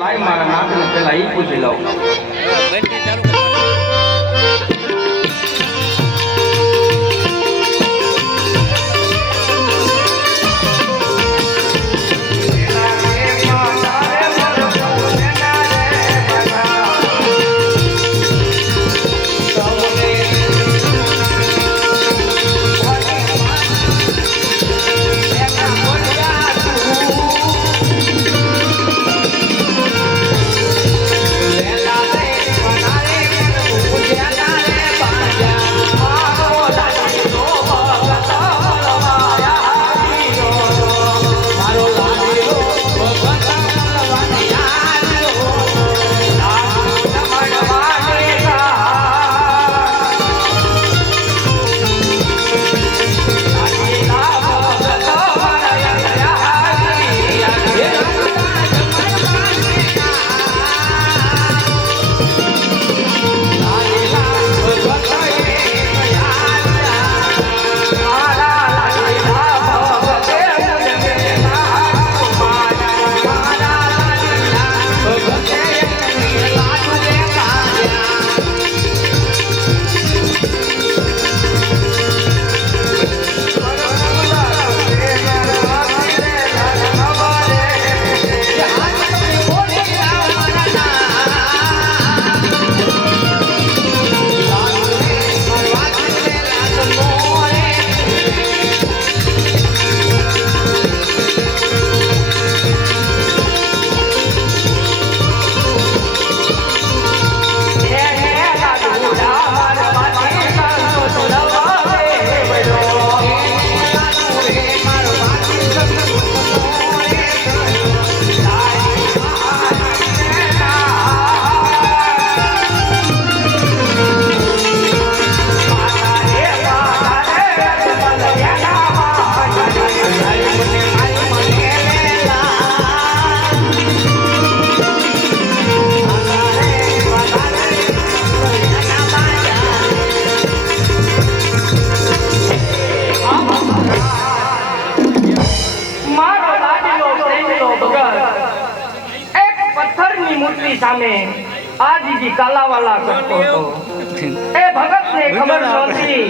લાય મારા નાથને પેલા ઈ પૂછી લઉં સામે આજીજી કાલાવાલા કરતો હતો. એ ભગતને ખબર નહોતી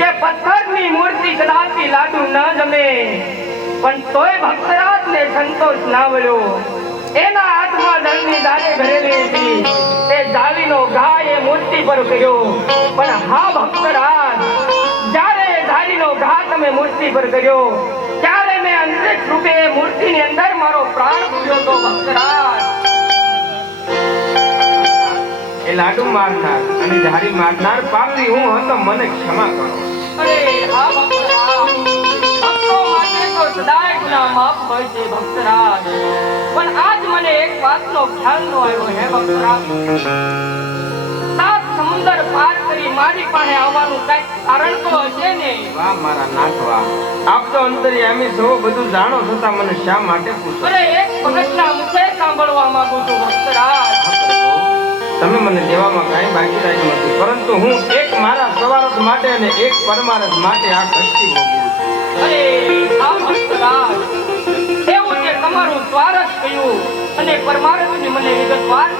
કે પથ્થરની મૂર્તિ કદાચી લાડુ ન જમે. પણ તોય ભક્તરાજને સંતોષ ના મળ્યો. એના હાથમાં દળની દાળે ભરેલી હતી. એ જાળીનો ઘા એ મૂર્તિ પર કર્યો. પણ હા ભક્તરાજ, જ્યારે જાળીનો ઘા તમે મૂર્તિ પર કર્યો, ત્યારે મેં અંતરિક્ષ રૂપે મૂર્તિની અંદર મારો પ્રાણ પૂર્યો તો ભક્તરાજ. એ લાડુ મારનાર અને ઝાડી મારનાર પાપી હું હતો મને ક્ષમા કરો. અરે હા ભક્તો માટે તો સદાય ગુના માફ હોય છે ભક્તરાજ પણ આજ મને એક વાતનો ખ્યાલ નો આવ્યો હે ભક્તરાજ સાત સમુદ્ર પાર કરી મારી પાસે આવવાનું કંઈક કારણ તો હશે ને? વાહ મારા નાથ આપ તો અંતર્યામી છો બધું જાણો છતાં મને શા માટે પૂછો? અરે એક ભગતના મુખે સાંભળવા માંગુ છું ભક્તરાજ તમે મને દેવામાં કાંઈ બાકી રાખ્યું નથી. પરંતુ હું એક મારા સવારસ માટે અને એક પરમારસ માટે આ કષ્ટી ભોગવું છું. અરે આ ભક્તરાજ એવું કે તમારું સ્વારસ કયું અને પરમારથની મને વિગતવાર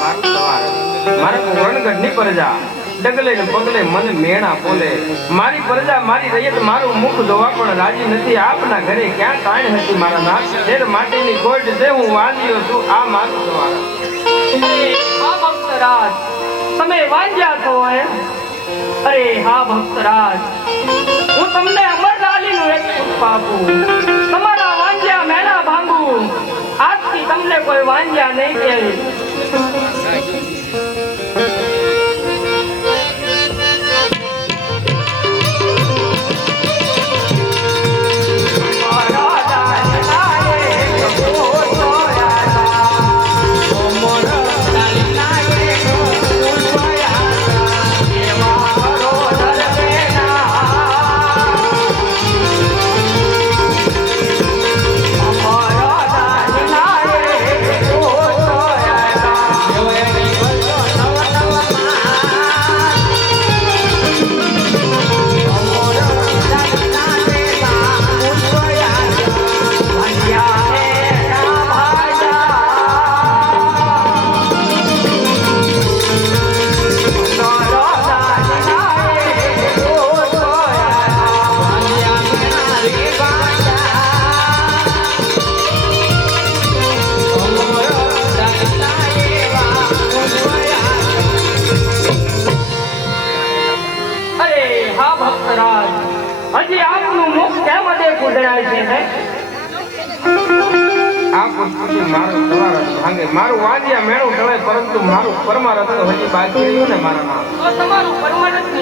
મારું સવારથ. મારે રણગઢની પ્રજા. ડગલે ને પગલે મને મેણા બોલે મારી પ્રજા મારી રૈયત મારું મુખ જોવા પણ રાજી નથી. આપના ઘરે ક્યાં તાણ હતી મારા નાથ? શેર માટેની ગોડ છે હું વાંધ્યો છું આ મારું હા ભક્તરાજ, તમે વાંજ્યા છો એમ અરે હા ભક્તરાજ, હું તમને અમરલાલીનું એક પુષ્પ આપું. તમારા વાંજ્યા મેળા ભાંગું. આજથી તમને કોઈ વાંજ્યા નહીં કહે. હજી આપનું મુખ કેમ અદેખ ઉજળાય છે હે? મારું સવાર ભાંગે. મારું વાંજિયા મેળું ટળે પરંતુ મારું પરમારથ હજી બાકી રહ્યું ને મારા નામ તો તમારું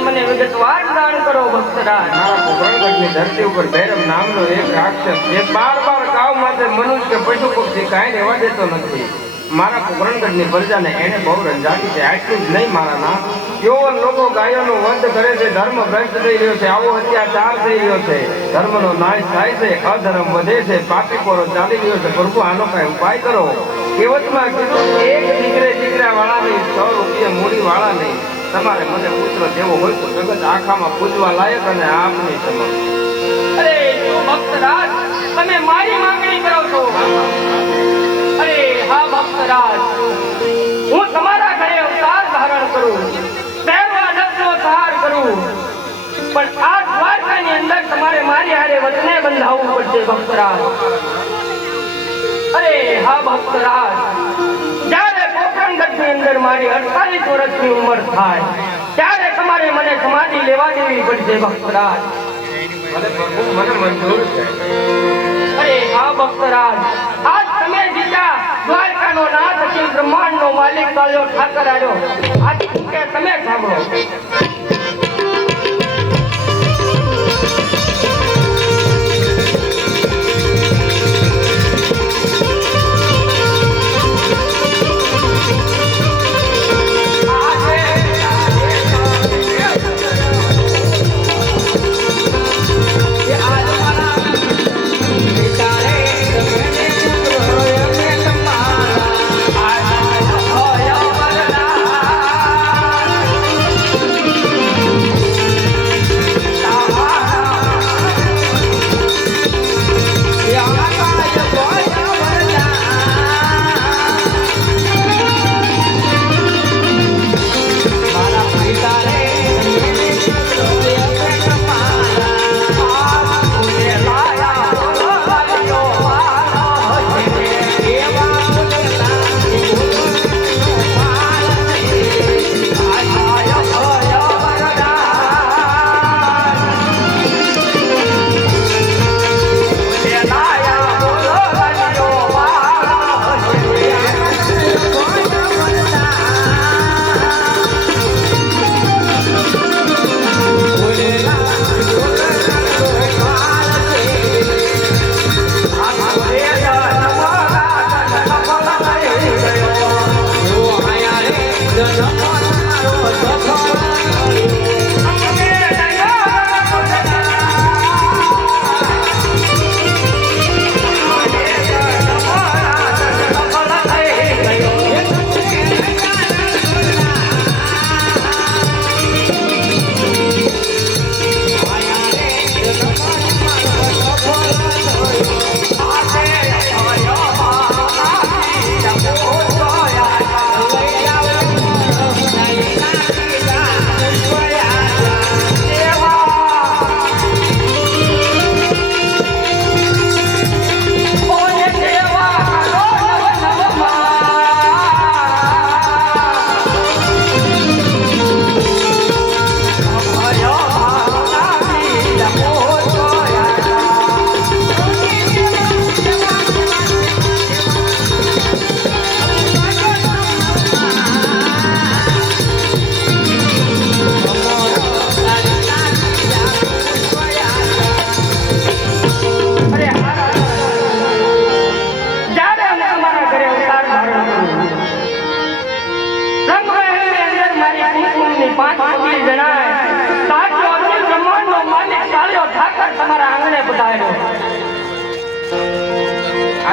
મને વિગતવાર કરો ભક્તરાજ. મારા ધરતી ઉપર ભૈરવ નામનો એક રાક્ષસ જે બાર બાર કાવ માટે મનુષ્ય પશુ પક્ષી કાંઈ રહેવા દેતો નથી. મારા કુકરણગઢની પ્રજાને એને બહુ રંજાતી છે. આટલું જ નહીં મારા ના યૌવન લોકો ગાયોનો વધ કરે છે, ધર્મ ભ્રષ્ટ થઈ રહ્યો છે, આવો અત્યાચાર થઈ રહ્યો છે. ધર્મનો નાશ થાય છે, અધર્મ વધે છે પાપી પોરો ચાલી રહ્યો છે. પ્રભુ, આનો કઈ ઉપાય કરો? કેવતમાં કીધું, એક દીકરે દીકરા વાળા નહીં છ રૂપિયા મૂડી વાળા નહીં તમારે મને પુત્ર દેવો હોય તો જગત આખામાં પૂજવા લાયક અને આપની સમક્ષ. અરે ભક્તરાજ, તમે મારી માંગણી કરો છો. અરે હા, ભક્તરાજ, હું તમારા ઘરે અવતાર ધારણ કરું, પહેરવા નકલો સહાર કરું, પણ આ દ્વારકાની અંદર તમારે મારી હારે વતને બંધાવવું પડશે, ભક્તરાજ. અરે, હા, ભક્તરાજ, જ્યારે પોખરણગઢની અંદર મારી અડતાલીસ વર્ષની ઉંમર થાય, ત્યારે તમારે મને સમાધિ લેવા દેવી પડશે, ભક્તરાજ. માલિક કાળિયો ઠાકર આવ્યો આજ કે તમે સાંભળો.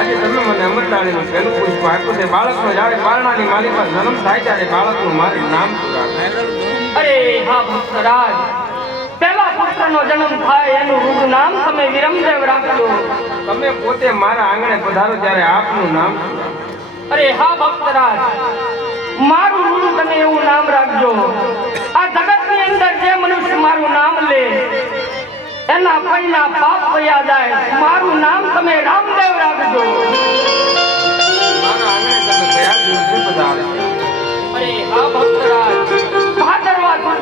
આજે તમે મને અમરતાળીનું પહેલું પુષ્પ આપ્યું છે બાળકનો જ્યારે પારણાની માલિકા જન્મ થાય ત્યારે બાળકનું મારું નામ અરે હા ભક્તરાજ પહેલા પુત્રનો જન્મ થાય એનું રૂપ નામ તમે વિરમદેવ રાખજો. તમે પોતે મારા આંગણે પધારો ત્યારે આપનું નામ અરે હા ભક્તરાજ. મારું રૂપ તમે એવું નામ રાખજો. આ જગતની અંદર જે મનુષ્ય મારું નામ લે એના પહેલા પાપ વયા જાય. મારું નામ તમે રામદેવ રાખજો. અરે હા ભક્તરાજ. ભાદરવા સુદ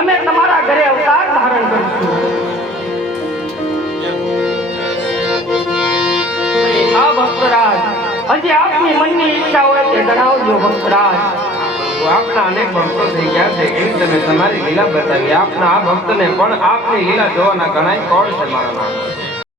અમે તમારા ઘરે અવતાર ધારણ કરીશું. આ ભક્તરાજ. હજી આપની મનની ઈચ્છા હોય તે જણાવજો ભક્તરાજ. આપના અનેક ભક્તો થઈ ગયા છે એવી તમે તમારી લીલા બતાવી. આપના આ ભક્તને પણ આપની લીલા જોવાના ઘણા કોણ છે મારા